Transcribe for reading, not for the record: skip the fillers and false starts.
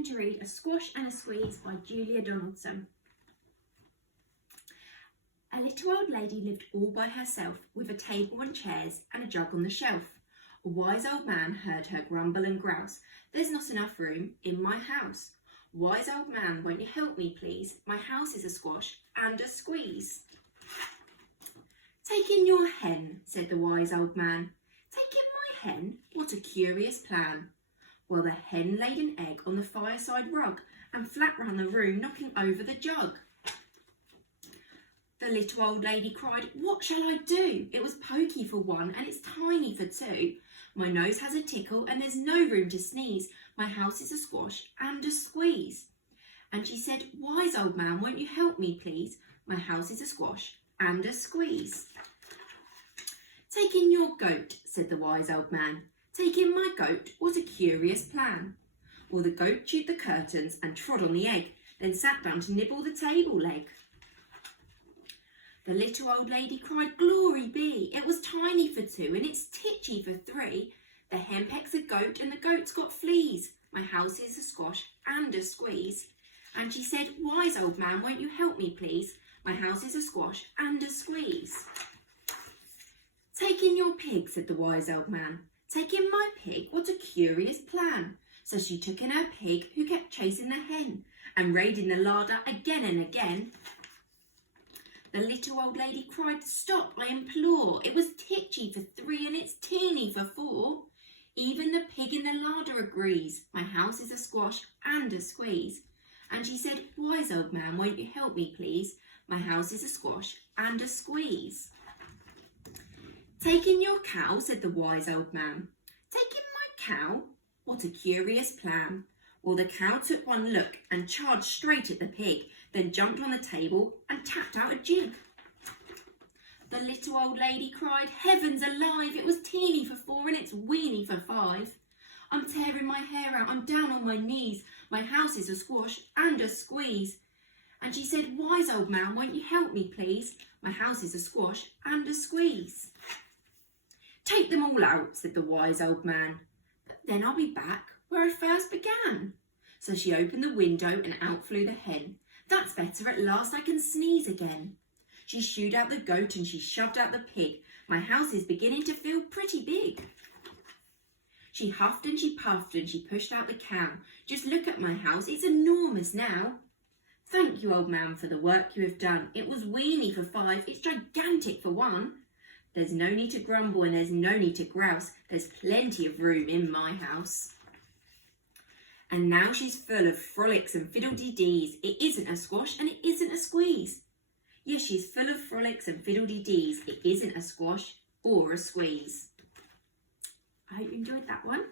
going to read A Squash and a Squeeze by Julia Donaldson. A little old lady lived all by herself, with a table and chairs and a jug on the shelf. A wise old man heard her grumble and grouse, "There's not enough room in my house. Wise old man, won't you help me, please? My house is a squash and a squeeze." "Take in your hen," said the wise old man. "Take in my hen? What a curious plan." Well, the hen laid an egg on the fireside rug and flat round the room, knocking over the jug. The little old lady cried, "What shall I do? It was pokey for one and it's tiny for two. My nose has a tickle and there's no room to sneeze. My house is a squash and a squeeze." And she said, "Wise old man, won't you help me, please? My house is a squash and a squeeze." "Take in your goat," said the wise old man. "Take in my goat, what a curious plan." Well, the goat chewed the curtains and trod on the egg, then sat down to nibble the table leg. The little old lady cried, "Glory be, it was tiny for two and it's titchy for three. The hen pecks a goat and the goat's got fleas. My house is a squash and a squeeze." And she said, "Wise old man, won't you help me, please? My house is a squash and a squeeze." "Take in your pig," said the wise old man. "Take in my pig, what a curious plan." So she took in her pig, who kept chasing the hen and raiding the larder again and again. The little old lady cried, "Stop, I implore. It was titchy for three and it's teeny for four. Even the pig in the larder agrees. My house is a squash and a squeeze." And she said, "Wise old man, won't you help me, please? My house is a squash and a squeeze." "Take in your cow," said the wise old man. "Take in my cow? What a curious plan." Well, the cow took one look and charged straight at the pig, then jumped on the table and tapped out a jig. The little old lady cried, "Heavens alive, it was teeny for four and it's weeny for five. I'm tearing my hair out, I'm down on my knees. My house is a squash and a squeeze." And she said, "Wise old man, won't you help me, please? My house is a squash and a squeeze." "Take them all out," said the wise old man. "But then I'll be back where I first began." So she opened the window and out flew the hen. "That's better, at last I can sneeze again." She shooed out the goat and she shoved out the pig. "My house is beginning to feel pretty big." She huffed and she puffed and she pushed out the cow. "Just look at my house, it's enormous now." "Thank you, old man, for the work you have done. It was weeny for five, it's gigantic for one. There's no need to grumble and there's no need to grouse. There's plenty of room in my house." And now she's full of frolics and fiddle-dee-dees. It isn't a squash and it isn't a squeeze. Yes, she's full of frolics and fiddle-dee-dees. It isn't a squash or a squeeze. I hope you enjoyed that one.